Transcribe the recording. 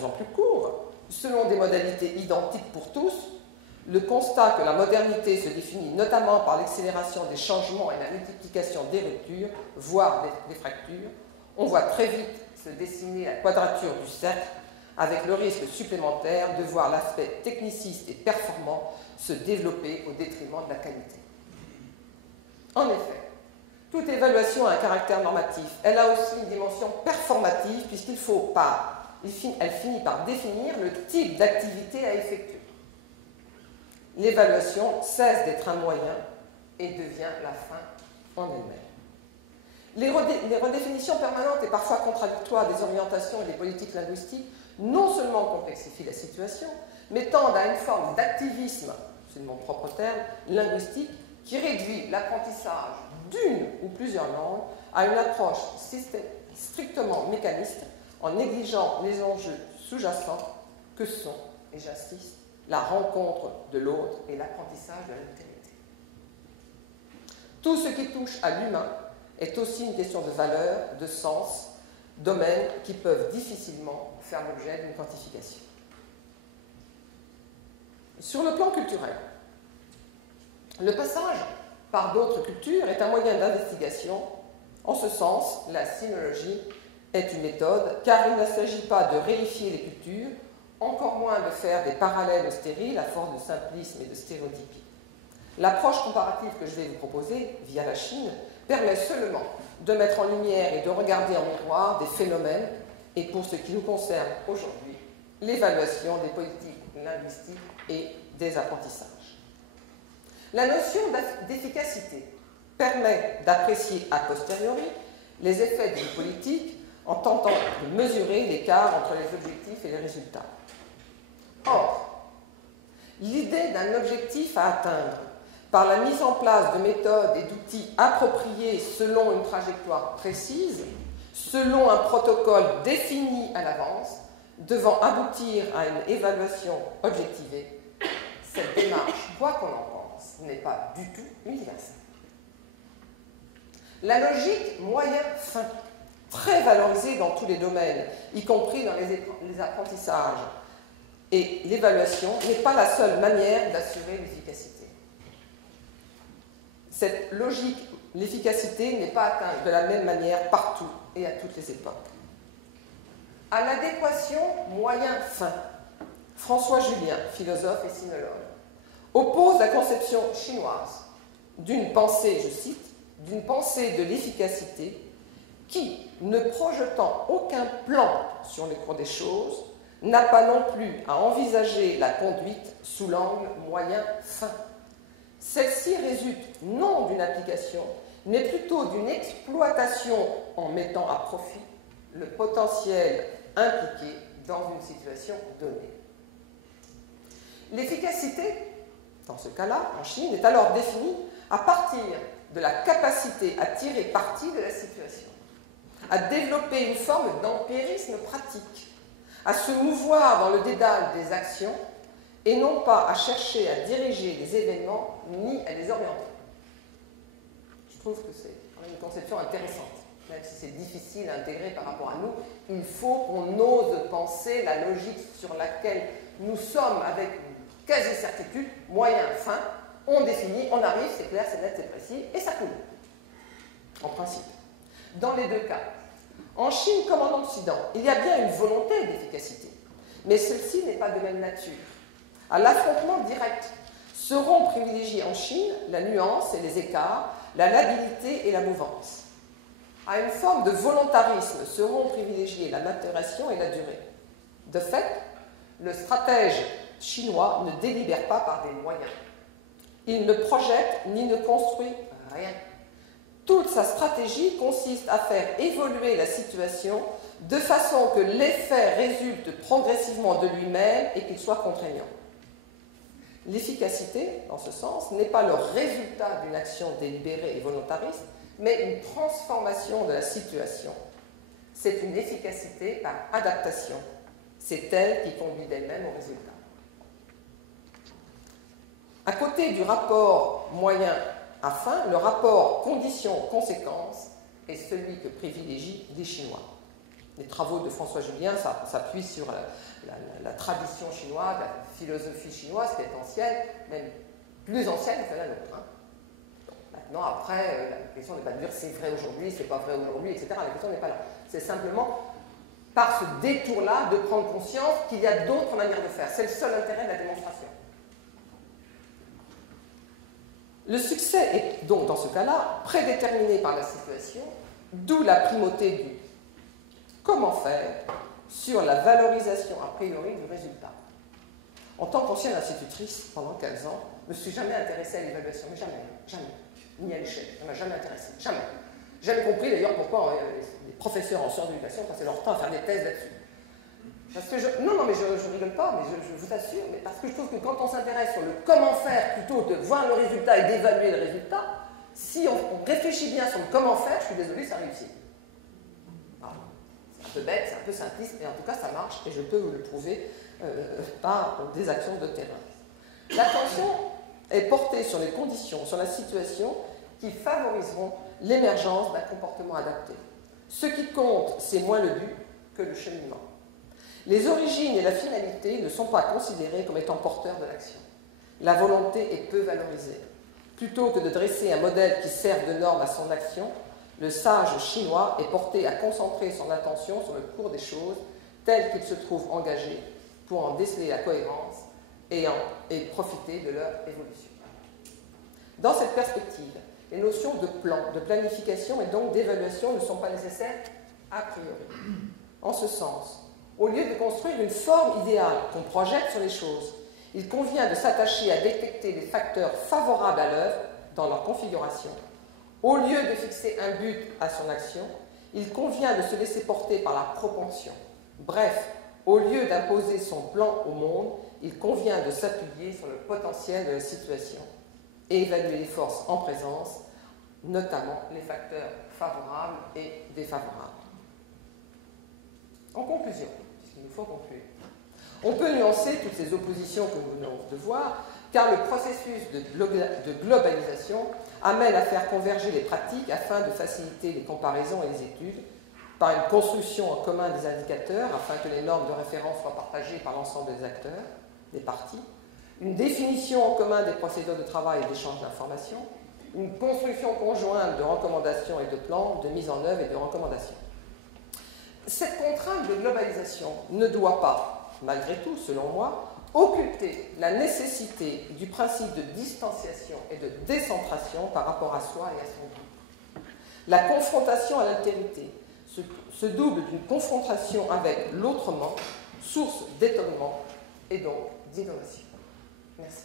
faisant plus court, selon des modalités identiques pour tous, le constat que la modernité se définit notamment par l'accélération des changements et la multiplication des ruptures, voire des fractures, on voit très vite se dessiner la quadrature du cercle avec le risque supplémentaire de voir l'aspect techniciste et performant se développer au détriment de la qualité. En effet, toute évaluation a un caractère normatif. Elle a aussi une dimension performative elle finit par définir le type d'activité à effectuer. L'évaluation cesse d'être un moyen et devient la fin en elle-même. Les redéfinitions permanentes et parfois contradictoires des orientations et des politiques linguistiques non seulement complexifient la situation, mais tendent à une forme d'activisme, c'est mon propre terme, linguistique, qui réduit l'apprentissage d'une ou plusieurs langues à une approche strictement mécaniste en négligeant les enjeux sous-jacents que sont, et j'insiste, la rencontre de l'autre et l'apprentissage de l'altérité. Tout ce qui touche à l'humain est aussi une question de valeur, de sens, domaines qui peuvent difficilement faire l'objet d'une quantification. Sur le plan culturel, le passage par d'autres cultures est un moyen d'investigation. En ce sens, la sinologie est une méthode, car il ne s'agit pas de réifier les cultures, encore moins de faire des parallèles stériles à force de simplisme et de stéréotypie. L'approche comparative que je vais vous proposer, via la Chine, permet seulement de mettre en lumière et de regarder en miroir des phénomènes, et pour ce qui nous concerne aujourd'hui, l'évaluation des politiques linguistiques et des apprentissages. La notion d'efficacité permet d'apprécier a posteriori les effets d'une politique en tentant de mesurer l'écart entre les objectifs et les résultats. Or, l'idée d'un objectif à atteindre par la mise en place de méthodes et d'outils appropriés selon une trajectoire précise, selon un protocole défini à l'avance, devant aboutir à une évaluation objectivée, cette démarche, quoi qu'on en pense, n'est pas du tout universelle. La logique moyen-fin, très valorisée dans tous les domaines, y compris dans les apprentissages, et l'évaluation n'est pas la seule manière d'assurer l'efficacité. Cette logique, l'efficacité, n'est pas atteinte de la même manière partout et à toutes les époques. À l'adéquation moyen-fin, François Julien, philosophe et sinologue, oppose la conception chinoise d'une pensée, je cite, d'une pensée de l'efficacité qui, ne projetant aucun plan sur le cours des choses, n'a pas non plus à envisager la conduite sous l'angle moyen-fin. Celle-ci résulte non d'une application, mais plutôt d'une exploitation en mettant à profit le potentiel impliqué dans une situation donnée. L'efficacité, dans ce cas-là, en Chine, est alors définie à partir de la capacité à tirer parti de la situation, à développer une forme d'empirisme pratique, à se mouvoir dans le dédale des actions et non pas à chercher à diriger les événements ni à les orienter. Je trouve que c'est une conception intéressante, même si c'est difficile à intégrer par rapport à nous. Il faut qu'on ose penser la logique sur laquelle nous sommes avec une quasi-certitude, moyen, fin, on définit, on arrive, c'est clair, c'est net, c'est précis, et ça coule, en principe. Dans les deux cas, en Chine comme en Occident, il y a bien une volonté d'efficacité, mais celle-ci n'est pas de même nature. À l'affrontement direct, seront privilégiés en Chine la nuance et les écarts, la labilité et la mouvance. À une forme de volontarisme seront privilégiés la maturation et la durée. De fait, le stratège chinois ne délibère pas par des moyens. Il ne projette ni ne construit rien. Toute sa stratégie consiste à faire évoluer la situation de façon que l'effet résulte progressivement de lui-même et qu'il soit contraignant. L'efficacité, dans ce sens, n'est pas le résultat d'une action délibérée et volontariste, mais une transformation de la situation. C'est une efficacité par adaptation. C'est elle qui conduit d'elle-même au résultat. À côté du rapport moyen à fin, le rapport condition-conséquence est celui que privilégient les Chinois. Les travaux de François Julien s'appuient sur la tradition chinoise, la philosophie chinoise qui est ancienne, même plus ancienne que la nôtre. Hein. Maintenant, après, la question n'est pas de dire c'est vrai aujourd'hui, c'est pas vrai aujourd'hui, etc. La question n'est pas là. C'est simplement, par ce détour-là, de prendre conscience qu'il y a d'autres manières de faire. C'est le seul intérêt de la démonstration. Le succès est donc, dans ce cas-là, prédéterminé par la situation, d'où la primauté du comment faire sur la valorisation a priori du résultat. En tant qu'ancienne institutrice, pendant 15 ans, je ne me suis jamais intéressée à l'évaluation, mais jamais, jamais, ni à l'échelle, ça ne m'a jamais intéressée, jamais. Jamais compris d'ailleurs pourquoi les professeurs en sciences de l'éducation passaient leur temps à faire des thèses là-dessus. Parce que non, mais je rigole pas, mais je vous assure, mais parce que je trouve que quand on s'intéresse sur le comment faire plutôt que de voir le résultat et d'évaluer le résultat, si on réfléchit bien sur le comment faire, je suis désolée, ça réussit. Voilà. C'est un peu bête, c'est un peu simpliste, mais en tout cas ça marche et je peux vous le prouver par des actions de terrain. L'attention est portée sur les conditions, sur la situation qui favoriseront l'émergence d'un comportement adapté. Ce qui compte, c'est moins le but que le cheminement. Les origines et la finalité ne sont pas considérées comme étant porteurs de l'action. La volonté est peu valorisée. Plutôt que de dresser un modèle qui serve de norme à son action, le sage chinois est porté à concentrer son attention sur le cours des choses telles qu'il se trouve engagé pour en déceler la cohérence et profiter de leur évolution. Dans cette perspective, les notions de plan, de planification et donc d'évaluation ne sont pas nécessaires a priori. En ce sens, au lieu de construire une forme idéale qu'on projette sur les choses, il convient de s'attacher à détecter les facteurs favorables à l'œuvre dans leur configuration. Au lieu de fixer un but à son action, il convient de se laisser porter par la propension. Bref, au lieu d'imposer son plan au monde, il convient de s'appuyer sur le potentiel de la situation et évaluer les forces en présence, notamment les facteurs favorables et défavorables. En conclusion, puisqu'il nous faut conclure, on peut nuancer toutes ces oppositions que nous venons de voir, car le processus de globalisation amène à faire converger les pratiques afin de faciliter les comparaisons et les études, par une construction en commun des indicateurs afin que les normes de référence soient partagées par l'ensemble des acteurs, des parties, une définition en commun des procédures de travail et d'échange d'informations, une construction conjointe de recommandations et de plans, de mise en œuvre et de recommandations. Cette contrainte de globalisation ne doit pas, malgré tout, selon moi, occulter la nécessité du principe de distanciation et de décentration par rapport à soi et à son groupe. La confrontation à l'altérité se double d'une confrontation avec l'autrement, source d'étonnement et donc d'innovation. Merci.